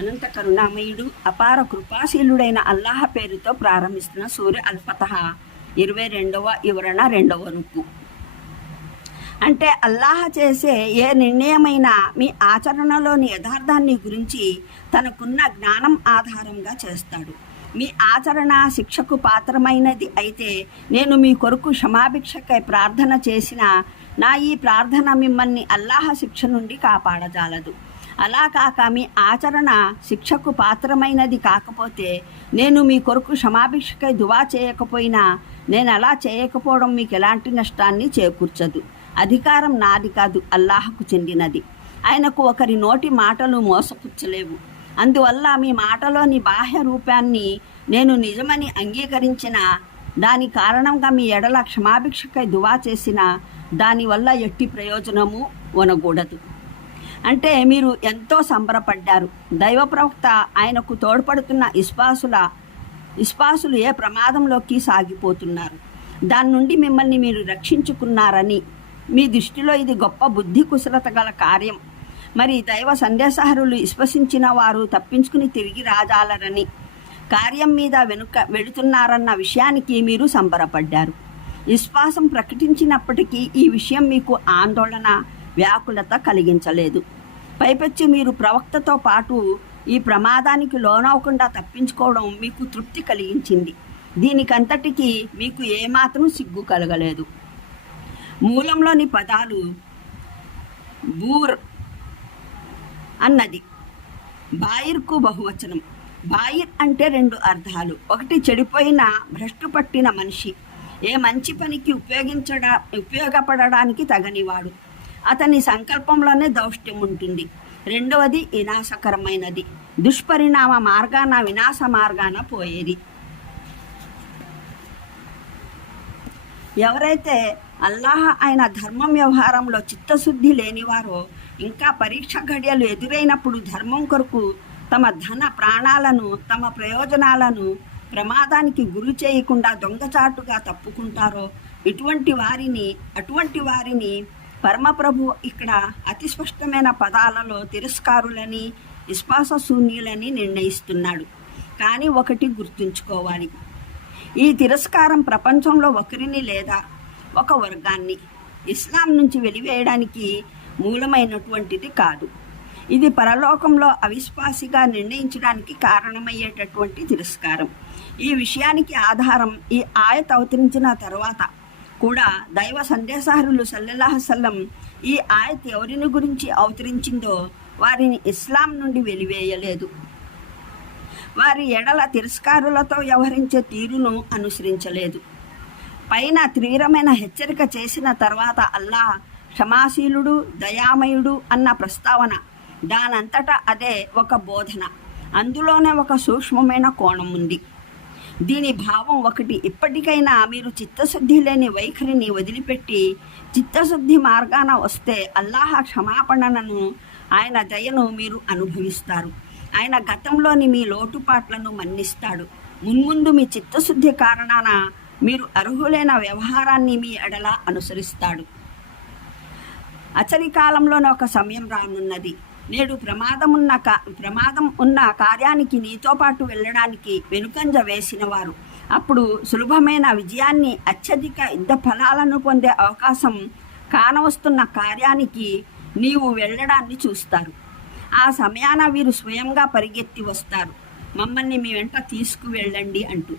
అనంత కరుణామయుడు అపార కృపాశీలుడైన అల్లాహ పేరుతో ప్రారంభిస్తున్న సూర్య అల్ఫతహ ఇరవై రెండవ వివరణ రెండవ రుక్కు అంటే అల్లాహ చేసే ఏ నిర్ణయమైనా మీ ఆచరణలోని యథార్థాన్ని గురించి తనకున్న జ్ఞానం ఆధారంగా చేస్తాడు. మీ ఆచరణ శిక్షకు పాత్రమైనది అయితే నేను మీ కొరకు క్షమాభిక్షకై ప్రార్థన చేసిన నా ఈ ప్రార్థన మిమ్మల్ని అల్లాహ శిక్ష నుండి కాపాడజాలదు. అలా కాక మీ ఆచరణ శిక్షకు పాత్రమైనది కాకపోతే నేను మీ కొరకు క్షమాభిక్షకై దువా చేయకపోయినా నేను అలా చేయకపోవడం మీకు ఎలాంటి నష్టాన్ని చేకూర్చదు. అధికారం నాది కాదు అల్లాహకు చెందినది. ఆయనకు ఒకరి నోటి మాటలు మోసపుచ్చలేవు. అందువల్ల మీ మాటలోని బాహ్య రూపాన్ని నేను నిజమని అంగీకరించిన దాని కారణంగా మీ ఎడల క్షమాభిక్షకై దువా చేసిన దానివల్ల ఎట్టి ప్రయోజనము వనకూడదు అంటే మీరు ఎంతో సంబరపడ్డారు. దైవ ప్రవక్త ఆయనకు తోడ్పడుతున్న ఇస్పాసుల ఇస్పాసులు ఏ ప్రమాదంలోకి సాగిపోతున్నారు? దాని నుండి మిమ్మల్ని మీరు రక్షించుకున్నారని. మీ దృష్టిలో ఇది గొప్ప బుద్ధి కుశలత గల కార్యం. మరి దైవ సందేశహరులు విశ్వసించిన వారు తప్పించుకుని తిరిగి రాజాలరని కార్యం మీద వెనుక వెళుతున్నారన్న విషయానికి మీరు సంబరపడ్డారు. విశ్వాసం ప్రకటించినప్పటికీ ఈ విషయం మీకు ఆందోళన వ్యాకులత కలిగించలేదు. పైపెచ్చి మీరు ప్రవక్తతో పాటు ఈ ప్రమాదానికి లోనవకుండా తప్పించుకోవడం మీకు తృప్తి కలిగించింది. దీనికంతటికీ మీకు ఏమాత్రం సిగ్గు కలగలేదు. మూలంలోని పదాలు బూర్ అన్నది. బాయిర్కు బహువచనం. బాయిర్ అంటే రెండు అర్థాలు. ఒకటి చెడిపోయిన భ్రష్టు పట్టిన మనిషి. ఏ మంచి పనికి ఉపయోగించడా ఉపయోగపడడానికి తగనివాడు. అతని సంకల్పంలోనే దౌష్ట్యం ఉంటుంది. రెండవది వినాశకరమైనది. దుష్పరిణామ మార్గాన వినాశ మార్గాన పోయేది. ఎవరైతే అల్లాహ ఆయన ధర్మం వ్యవహారంలో చిత్తశుద్ధి లేనివారో ఇంకా పరీక్ష ఘడియలు ఎదురైనప్పుడు ధర్మం కొరకు తమ ధన ప్రాణాలను తమ ప్రయోజనాలను ప్రమాదానికి గురి చేయకుండా దొంగచాటుగా తప్పుకుంటారో ఇటువంటి వారిని అటువంటి వారిని పరమప్రభు ఇక్కడ అతి స్పష్టమైన పదాలలో తిరస్కారులని విశ్వాసశూన్యులని నిర్ణయిస్తున్నాడు. కానీ ఒకటి గుర్తుంచుకోవాలి. ఈ తిరస్కారం ప్రపంచంలో ఒకరిని లేదా ఒక వర్గాన్ని ఇస్లాం నుంచి వెలివేయడానికి మూలమైనటువంటిది కాదు. ఇది పరలోకంలో అవిశ్వాసిగా నిర్ణయించడానికి కారణమయ్యేటటువంటి తిరస్కారం. ఈ విషయానికి ఆధారం ఈ ఆయత అవతరించిన తర్వాత కూడా దైవ సందేశారులు సల్లెల్లాహసల్లం ఈ ఆయత్ ఎవరిని గురించి అవతరించిందో వారిని ఇస్లాం నుండి వెలివేయలేదు. వారి ఎడల తిరస్కారులతో వ్యవహరించే తీరును అనుసరించలేదు. పైన తీవ్రమైన హెచ్చరిక చేసిన తర్వాత అల్లాహ్ క్షమాశీలుడు దయామయుడు అన్న ప్రస్తావన దానంతటా అదే ఒక బోధన. అందులోనే ఒక సూక్ష్మమైన కోణం ఉంది. దీని భావం ఒకటి. ఇప్పటికైనా మీరు చిత్తశుద్ధి లేని వైఖరిని వదిలిపెట్టి చిత్తశుద్ధి మార్గాన వస్తే అల్లాహ క్షమాపణను ఆయన దయను మీరు అనుభవిస్తారు. ఆయన గతంలోని మీ లోటుపాట్లను మన్నిస్తాడు. మున్ముందు మీ చిత్తశుద్ధి కారణాన మీరు అర్హులైన వ్యవహారాన్ని మీ ఎడల అనుసరిస్తాడు. అచలి కాలంలోనే ఒక సమయం రానున్నది. నేడు ప్రమాదం ఉన్న కా ప్రమాదం ఉన్న కార్యానికి నీతో పాటు వెళ్ళడానికి వెనుకంజ వేసిన వారు అప్పుడు సులభమైన విజయాన్ని అత్యధిక యుద్ధ ఫలాలను పొందే అవకాశం కానవస్తున్న కార్యానికి నీవు వెళ్ళడాన్ని చూస్తారు. ఆ సమయాన వీరు స్వయంగా పరిగెత్తి వస్తారు. మమ్మల్ని మీ వెంట తీసుకువెళ్ళండి అంటూ.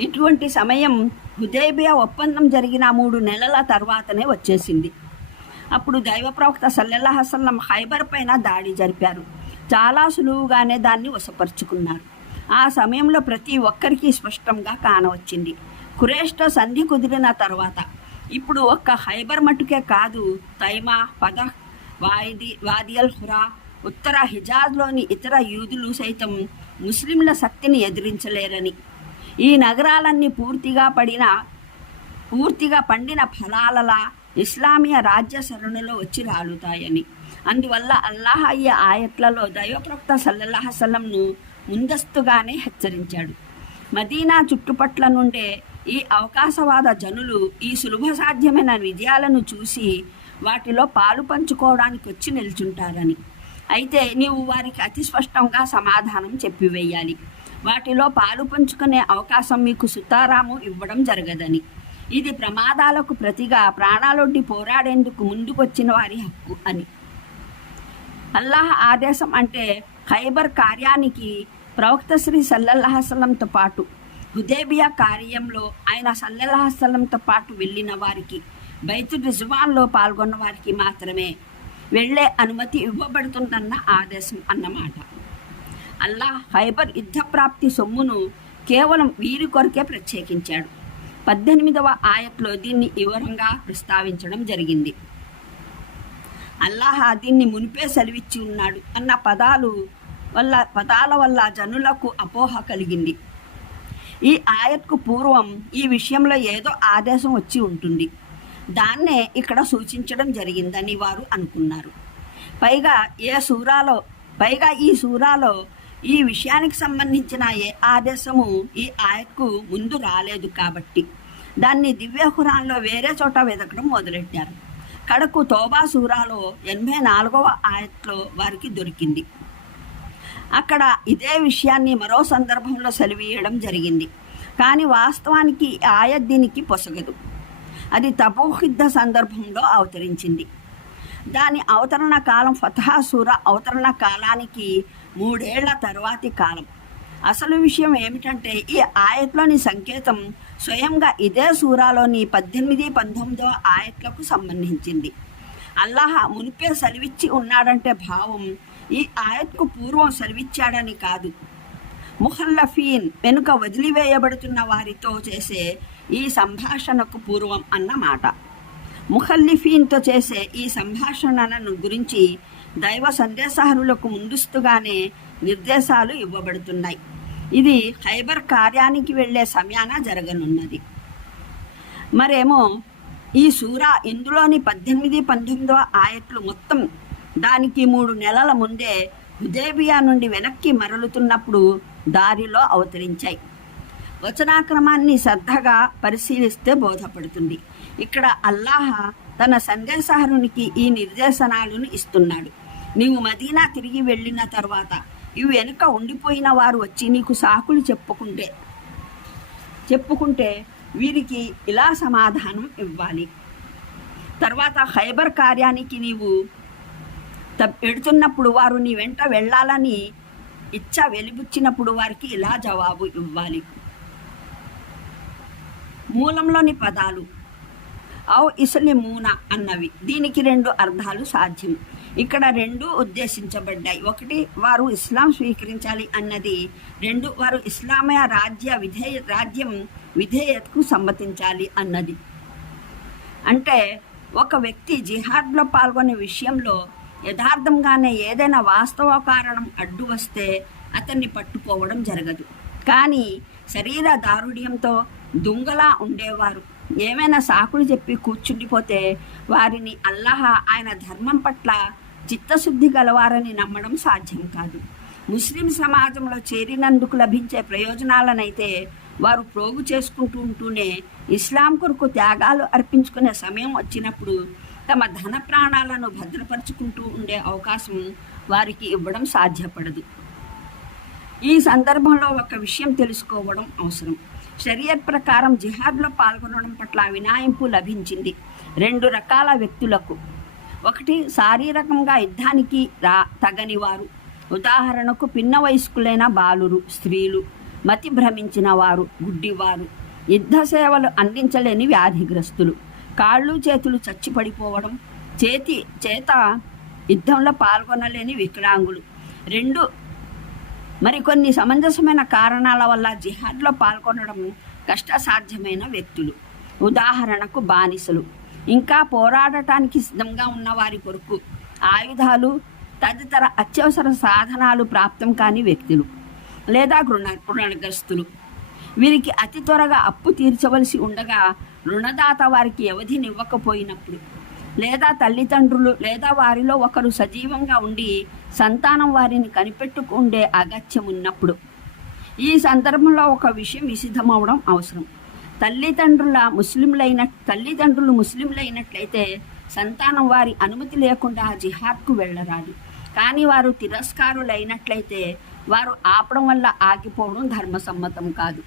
ఇటువంటి సమయం హుదేబియా ఒప్పందం జరిగిన మూడు నెలల తర్వాతనే వచ్చేసింది. అప్పుడు దైవ ప్రవక్త సల్లెల్లాహసల్లం హైబర్ పైన దాడి జరిపారు. చాలా సులువుగానే దాన్ని వశపరుచుకున్నారు. ఆ సమయంలో ప్రతి ఒక్కరికి స్పష్టంగా కానవచ్చింది. కురేష్తో సంధి కుదిరిన తర్వాత ఇప్పుడు ఒక్క హైబర్ మటుకే కాదు తైమా పద వాయిది వాదియల్ హురా ఉత్తర హిజాజ్లోని ఇతర యూదులు సైతం ముస్లింల శక్తిని ఎదిరించలేరని. ఈ నగరాలన్నీ పూర్తిగా పడిన పూర్తిగా పండిన ఫలాలలా ఇస్లామీయ రాజ్య సరణలో వచ్చి రాలుతాయని. అందువల్ల అల్లాహ్ అయ్యే ఆయట్లలో దైవప్రవక్త సల్లల్లాహసల్లంను ముందస్తుగానే హెచ్చరించాడు. మదీనా చుట్టుపట్ల నుండే ఈ అవకాశవాద జనులు ఈ సులభ సాధ్యమైన విజయాలను చూసి వాటిలో పాలు పంచుకోవడానికి వచ్చి నిల్చుంటారని. అయితే నీవు వారికి అతి స్పష్టంగా సమాధానం చెప్పివేయాలి. వాటిలో పాలు పంచుకునే అవకాశం మీకు సుతారాము ఇవ్వడం జరగదని. ఇది ప్రమాదాలకు ప్రతిగా ప్రాణాలొడ్డి పోరాడేందుకు ముందుకొచ్చిన వారి హక్కు అని. అల్లాహ్ ఆదేశం అంటే ఖైబర్ కార్యానికి ప్రవక్త శ్రీ సల్లల్లాహసలంతో పాటు హుదేబియా కార్యంలో ఆయన సల్లల్లాహసలంతో పాటు వెళ్ళిన వారికి బైతు రిజవాన్లో పాల్గొన్న వారికి మాత్రమే వెళ్ళే అనుమతి ఇవ్వబడుతుందన్న ఆదేశం అన్నమాట. అల్లాహ్ ఖైబర్ యుద్ధప్రాప్తి సొమ్మును కేవలం వీరి కొరకే ప్రత్యేకించాడు. పద్దెనిమిదవ ఆయత్లో దీన్ని వివరంగా ప్రస్తావించడం జరిగింది. అల్లాహ దీన్ని మునిపే సెలవిచ్చి ఉన్నాడు అన్న పదాలు వల్ల పదాల వల్ల జనులకు అపోహ కలిగింది. ఈ ఆయత్కు పూర్వం ఈ విషయంలో ఏదో ఆదేశం వచ్చి ఉంటుంది. దాన్నే ఇక్కడ సూచించడం జరిగిందని వారు అనుకున్నారు. పైగా ఏ సూరాలో పైగా ఈ సూరాలో ఈ విషయానికి సంబంధించిన ఏ ఆదేశము ఈ ఆయత్కు ముందు రాలేదు కాబట్టి. దాన్ని దివ్యహురాన్లో వేరే చోట వెతకడం మొదలెట్టారు. కడకు తోబా సూరాలో ఎనభై నాలుగవ ఆయత్లో వారికి దొరికింది. అక్కడ ఇదే విషయాన్ని మరో సందర్భంలో సెలవీయడం జరిగింది. కానీ వాస్తవానికి ఆయత్ దీనికి పొసగదు. అది తపోహిద్ధ సందర్భంలో అవతరించింది. దాని అవతరణ కాలం ఫతహాసూర అవతరణ కాలానికి మూడేళ్ళ తరువాతి కాలం. అసలు విషయం ఏమిటంటే ఈ ఆయత్లోని సంకేతం స్వయంగా ఇదే సూరాలోని పద్దెనిమిది పంతొమ్మిదవ ఆయత్లకు సంబంధించింది. అల్లాహ మునిపే సెలవిచ్చి ఉన్నాడంటే భావం ఈ ఆయత్కు పూర్వం సెలవిచ్చాడని కాదు. ముహల్లఫీన్ వెనుక వదిలివేయబడుతున్న వారితో చేసే ఈ సంభాషణకు పూర్వం అన్నమాట. ముఖల్లిఫీన్తో చేసే ఈ సంభాషణలను గురించి దైవ సందేశహరులకు ముందుస్తుగానే నిర్దేశాలు ఇవ్వబడుతున్నాయి. ఇది ఖైబర్ కార్యానికి వెళ్ళే సమయాన జరగనున్నది. మరేమో ఈ సూరా ఇందులోని పద్దెనిమిది పంతొమ్మిదో ఆయట్లు మొత్తం దానికి మూడు నెలల ముందే హుదేబియా నుండి వెనక్కి మరలుతున్నప్పుడు దారిలో అవతరించాయి. వచనాక్రమాన్ని శ్రద్ధగా పరిశీలిస్తే బోధపడుతుంది. ఇక్కడ అల్లాహ తన సందేశహరునికి ఈ నిర్దేశనాలను ఇస్తున్నాడు. నీవు మదీనా తిరిగి వెళ్ళిన తర్వాత ఇవి వెనుక ఉండిపోయిన వారు వచ్చి నీకు సాకులు చెప్పుకుంటే చెప్పుకుంటే వీరికి ఇలా సమాధానం ఇవ్వాలి. తర్వాత ఖైబర్ కార్యానికి నీవు పెడుతున్నప్పుడు వారు నీ వెంట వెళ్ళాలని ఇచ్చ వెలిబుచ్చినప్పుడు వారికి ఇలా జవాబు ఇవ్వాలి. మూలంలోని పదాలు ఔ ఇసలిమూన అన్నవి. దీనికి రెండు అర్థాలు సాధ్యం ఇక్కడ రెండు ఉద్దేశించబడ్డాయి. ఒకటి వారు ఇస్లాం స్వీకరించాలి అన్నది. రెండు వారు ఇస్లామయ రాజ్య విధేయ రాజ్యం విధేయతకు సమ్మతించాలి అన్నది. అంటే ఒక వ్యక్తి జిహాద్లో పాల్గొనే విషయంలో యథార్థంగానే ఏదైనా వాస్తవ కారణం అడ్డు వస్తే అతన్ని పట్టుకోవడం జరగదు. కానీ శరీర దారుఢ్యంతో దుంగలా ఉండేవారు. ఏమైనా సాకులు చెప్పి కూర్చుండిపోతే వారిని అల్లాహ ఆయన ధర్మం పట్ల చిత్తశుద్ధి గలవారని నమ్మడం సాధ్యం కాదు. ముస్లిం సమాజంలో చేరినందుకు లభించే ప్రయోజనాలనైతే వారు ప్రోగు చేసుకుంటూ ఉంటూనే ఇస్లాం కొరకు త్యాగాలు అర్పించుకునే సమయం వచ్చినప్పుడు తమ ధన ప్రాణాలను భద్రపరుచుకుంటూ ఉండే అవకాశం వారికి ఇవ్వడం సాధ్యపడదు. ఈ సందర్భంలో ఒక విషయం తెలుసుకోవడం అవసరం. షరియత్ ప్రకారం జిహాద్లో పాల్గొనడం పట్ల వినాయింపు లభించింది. రెండు రకాల వ్యక్తులకు. ఒకటి శారీరకంగా యుద్ధానికి రా తగని వారు ఉదాహరణకు పిన్న వయస్కులైన బాలురు స్త్రీలు మతి భ్రమించిన వారు గుడ్డివారు. యుద్ధ సేవలు అందించలేని వ్యాధిగ్రస్తులు. కాళ్ళు చేతులు చచ్చిపడిపోవడం. చేతి చేత యుద్ధంలో పాల్గొనలేని వికలాంగులు. రెండు మరికొన్ని సమంజసమైన కారణాల వల్ల జిహాద్లో పాల్గొనడం కష్టసాధ్యమైన వ్యక్తులు. ఉదాహరణకు బానిసలు. ఇంకా పోరాడటానికి సిద్ధంగా ఉన్న వారి కొరకు ఆయుధాలు తదితర అత్యవసర సాధనాలు ప్రాప్తం కాని వ్యక్తులు లేదా రుణ రుణగ్రస్తులు. వీరికి అతి త్వరగా అప్పు తీర్చవలసి ఉండగా రుణదాత వారికి వ్యవధినివ్వకపోయినప్పుడు లేదా తల్లిదండ్రులు లేదా వారిలో ఒకరు సజీవంగా ఉండి సంతానం వారిని కనిపెట్టుకుండే అగత్యం ఉన్నప్పుడు. ఈ సందర్భంలో ఒక విషయం విసిద్ధమవడం అవసరం. తల్లిదండ్రుల ముస్లింలైన తల్లిదండ్రులు ముస్లింలైనట్లయితే సంతానం వారి అనుమతి లేకుండా జిహాద్కు వెళ్ళరాదు. కానీ వారు తిరస్కారులైనట్లయితే వారు ఆపడం వల్ల ఆగిపోవడం ధర్మసమ్మతం కాదు.